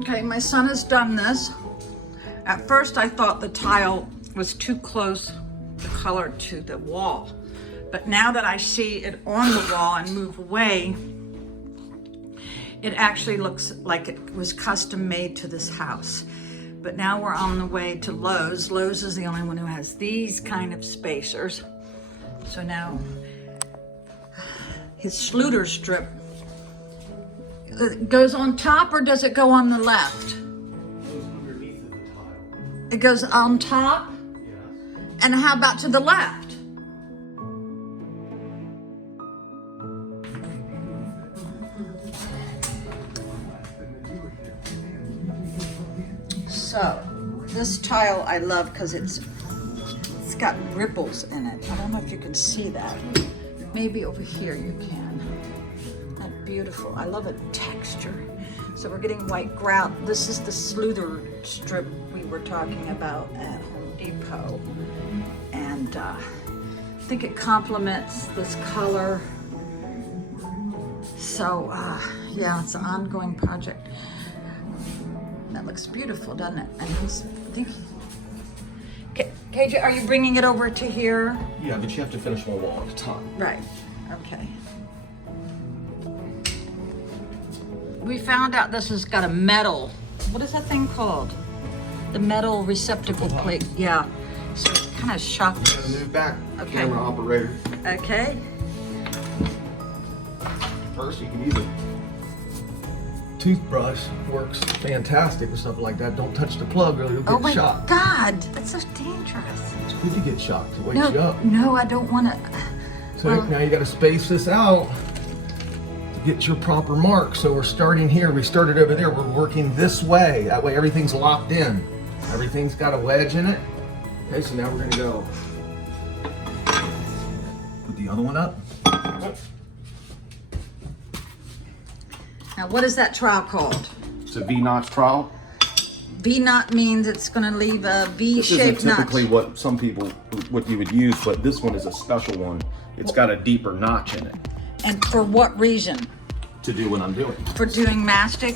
Okay, my son has done this. At first I thought the tile was too close, the color to the wall. But now that I see it on the wall and move away, it actually looks like it was custom made to this house. But now we're on the way to Lowe's. Lowe's is the only one who has these kind of spacers. So now his Schluter strip, it goes on top or does it go on the left? It goes on top? And how about to the left? So, this tile I love because it's got ripples in it. I don't know if you can see that. Maybe over here you can. That's beautiful. I love a texture. So we're getting white grout. This is the Schluter strip we were talking about at Home Depot. And I think it complements this color. So yeah, it's an ongoing project. That looks beautiful, doesn't it? And he's, I think, KJ, are you bringing it over to here? Yeah, but you have to finish one wall at a time. Right, okay. We found out this has got a metal, what is that thing called? The metal receptacle plate, yeah. So it kind of shocked us. Move back, Okay. camera operator. Okay. First, you can use a toothbrush. Works fantastic with stuff like that. Don't touch the plug or you'll Oh get my shocked. God, that's so dangerous. It's good to get shocked. It wakes you up. No, I don't want to. So now you got to space this out to get your proper mark. So we're starting here. We started over there. We're working this way. That way everything's locked in. Everything's got a wedge in it. Okay, so now we're going to go put the other one up. Now, what is that trowel called? It's a V-notch trowel. V-knot means it's going to leave a This isn't V-shaped notch. typically what you would use, but this one is a special one. It's got a deeper notch in it And for what reason? to do what I'm doing. For doing mastic?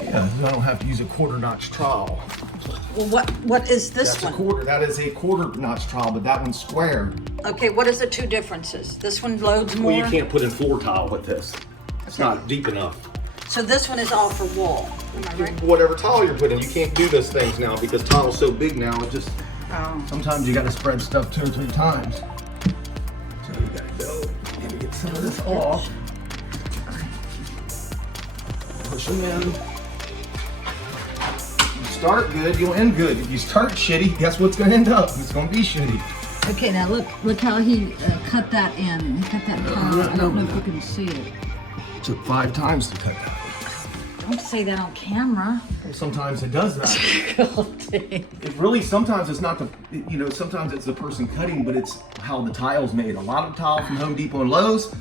Yeah, I don't have to use a quarter notch trowel. Well, what is this That's one? a quarter. That is a quarter notch trowel, but that one's squared. Okay, what is the two differences? This one loads more? Well, you can't put in floor tile with this. It's Okay. not deep enough. So this one is all for wall, am I right? Whatever tile you're putting, you can't do those things now because tile's so big now. It just Oh. sometimes you got to spread stuff 2 or 3 times. So you got to go and get some of this off. Push them in. You start good, you'll end good. If you start shitty, guess what's going to end up? It's going to be shitty. Okay, now look how he cut that in. He cut that tile. I don't know if you can see it. It took 5 times to cut that. Don't say that on camera. Well, sometimes it does that. Oh, dang. It really, sometimes it's not sometimes it's the person cutting, but it's how the tile's made. A lot of tile from Home Depot and Lowe's,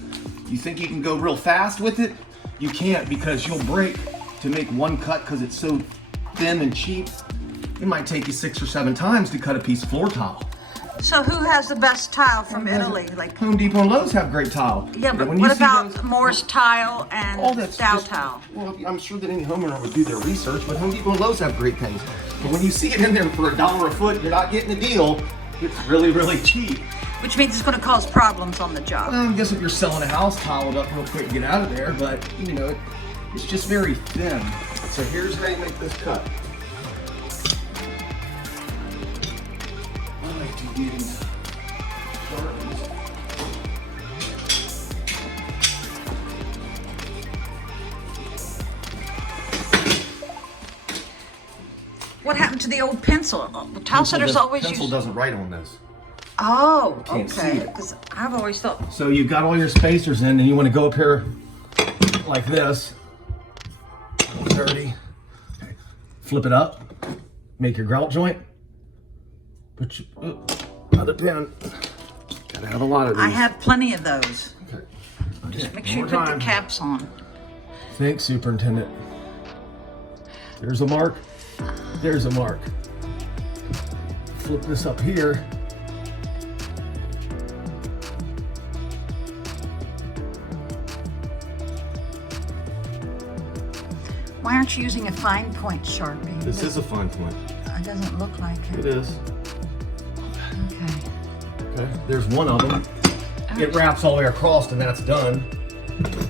you think you can go real fast with it? You can't because you'll break to make one cut because it's so thin and cheap. It might take you 6 or 7 times to cut a piece of floor tile. So who has the best tile from Italy? Like, Home Depot and Lowe's have great tile. yeah, but when you what see about those- Moore's tile all and that's Dow just- tile? Well, I'm sure that any homeowner would do their research, but Home Depot and Lowe's have great things. But when you see it in there for $1 a foot, you're not getting a deal. It's really, really cheap. Which means it's going to cause problems on the job. Well, I guess if you're selling a house, tile it up real quick and get out of there, but you know, it's just very thin. So here's how you make this cut. I like to use sharpies. What happened to the old pencil? The tile setters always Pencil use. doesn't write on this. Oh, Can't see okay. it. Because I've always thought. So you've got all your spacers in and you want to go up here like this. 30. Okay. Flip it up. Make your grout joint. Put your other pin. Gotta have a lot of these. I have plenty of those. Okay. Just make sure you put the caps on. Thanks, Superintendent. There's a mark. There's a mark. Flip this up here. Why Why aren't you using a fine point Sharpie? This is a fine point. It doesn't look like it. It is. Okay. Okay. There's one of them. It wraps all the way across and that's done.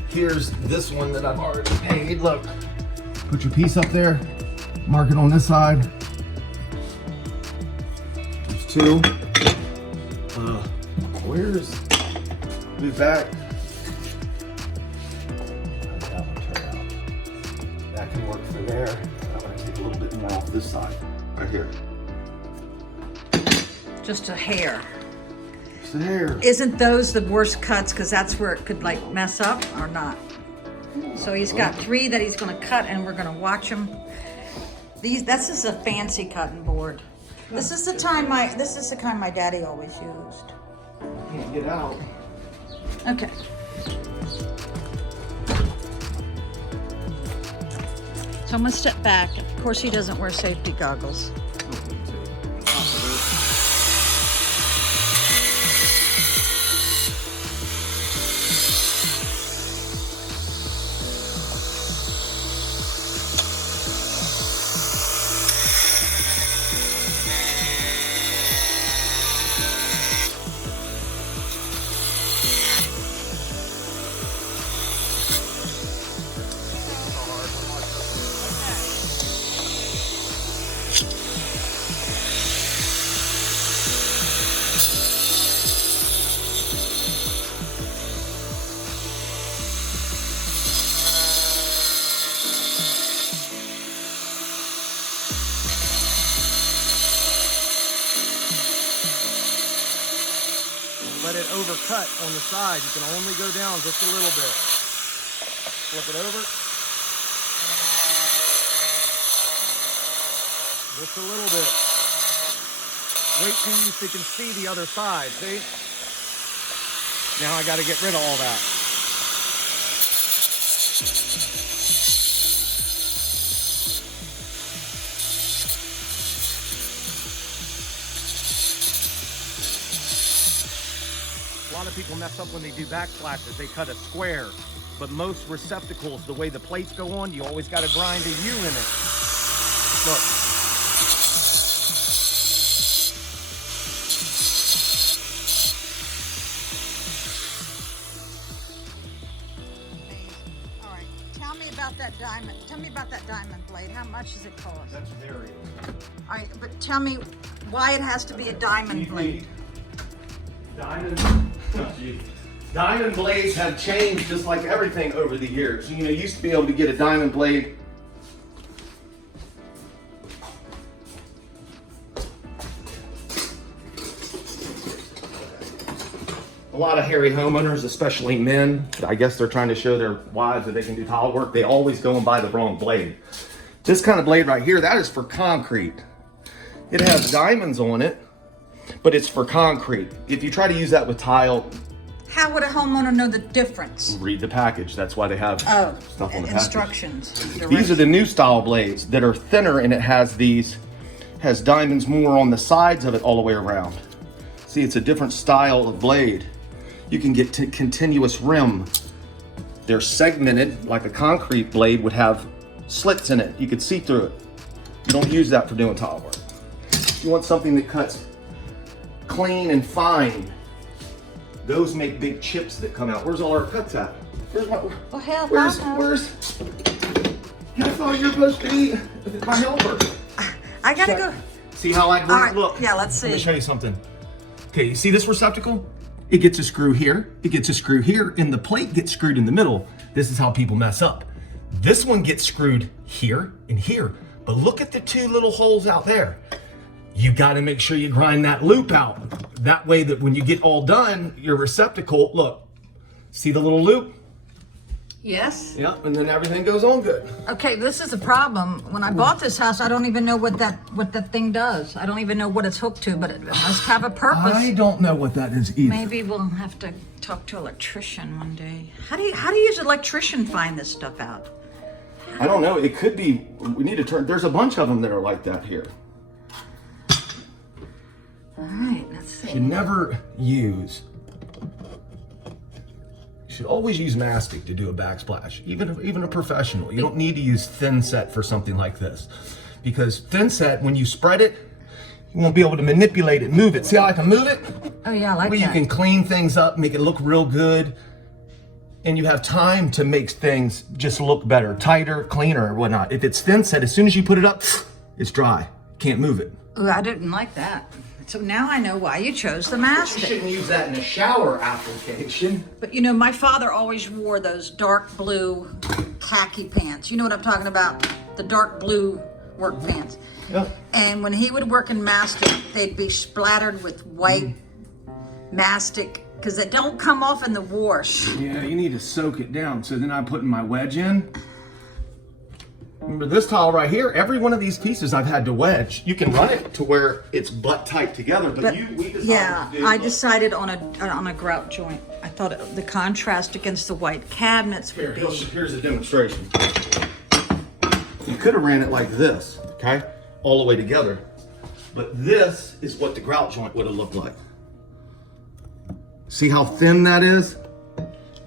Here's this one that I've already paid. Look, put your piece up there, mark it on this side. There's two. Where's, move back. How's that one turn out? That can work for there. I'm gonna take a little bit more off this side, right here. Just a hair. There. Isn't those the worst cuts? Because that's where it could like mess up or not. So he's got 3 that he's going to cut, and we're going to watch them. This is a fancy cutting board. This is the kind my daddy always used. Can't get out. Okay. So I'm going to step back. Of course, he doesn't wear safety goggles. Let it overcut on the side. You can only go down just a little bit. Flip it over. Just a little bit. Wait till you can see the other side, see? Now I got to get rid of all that. A lot of people mess up when they do backsplashes. They cut a square, but most receptacles, the way the plates go on, you always got to grind a U in it. Look. All right. Tell me about that diamond. Tell me about that diamond blade. How much does it cost? That's very. All right, but tell me why it has to be a diamond blade. Diamond blades have changed just like everything over the years. You know, you used to be able to get a diamond blade. A lot of hairy homeowners, especially men, I guess they're trying to show their wives that they can do tile work. They always go and buy the wrong blade. This kind of blade right here, that is for concrete. It has diamonds on it, but it's for concrete. If you try to use that with tile, how would a homeowner know the difference? read the package. That's why they have stuff on the instructions. package. These are the new style blades that are thinner, and it has diamonds more on the sides of it all the way around. See, it's a different style of blade. You can get continuous rim. They're segmented like a concrete blade would have slits in it. You could see through it. You don't use that for doing tile work. You want something that cuts clean and fine. Those make big chips that come out. Where's all our cuts at? Where's my, Well, hell, where's, I thought you were supposed to be my helper. I gotta go. See how I All right, look? yeah, let's see. Let me show you something. Okay, you see this receptacle? It gets a screw here, it gets a screw here, and the plate gets screwed in the middle. This is how people mess up. This one gets screwed here and here, but look at the 2 little holes out there. You gotta make sure you grind that loop out. That way that when you get all done, your receptacle, look, see the little loop? Yes. Yep, and then everything goes on good. Okay, this is a problem. When I bought this house, I don't even know what that thing does. I don't even know what it's hooked to, but it must have a purpose. I don't know what that is either. Maybe we'll have to talk to an electrician one day. How do you as an electrician find this stuff out? I don't know, it could be, we need to turn, there's a bunch of them that are like that here. All right, let's see. You should never use You always use mastic to do a backsplash, even a professional. You don't need to use thin set for something like this, because thin set, when you spread it, you won't be able to manipulate it, move it. See how I can move it? Oh yeah, I like Where that. you can clean things up, make it look real good, and you have time to make things just look better, tighter, cleaner, or whatnot. If it's thin set, as soon as you put it up, it's dry. Can't move it. Oh, I didn't like that. So now I know why you chose the You mastic. shouldn't use that in a shower application. But you know, my father always wore those dark blue khaki pants. You know what I'm talking about? The dark blue work pants. Yeah. And when he would work in mastic, they'd be splattered with white mastic because they don't come off in the wash. Yeah, you need to soak it down. So then I'm putting my wedge in. Remember this tile right here, every one of these pieces I've had to wedge. You can run it to where it's butt tight together, but we decided Yeah, to do I decided on a grout joint. I thought the contrast against the white cabinets would be. Here's a demonstration. You could have ran it like this, okay? All the way together. But this is what the grout joint would have looked like. See how thin that is?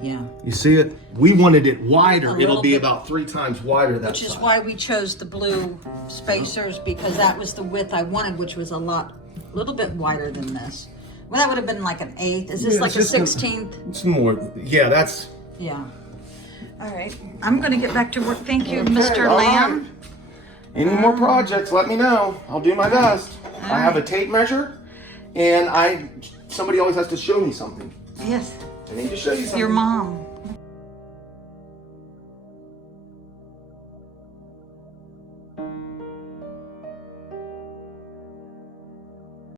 Yeah. You see it? We wanted it wider. A It'll little be bit. about 3 times wider that Which is side. why we chose the blue spacers, because that was the width I wanted, which was a little bit wider than this. Well, that would have been like an 1/8. Is this Yeah, like it's a just 16th? It's more, yeah, that's... Yeah. All right. I'm going to get back to work. Thank you, Okay, Mr. all Lamb. right. Any more projects, let me know. I'll do my best. I have a tape measure, and somebody always has to show me something. Yes. I need to show you something. Your mom.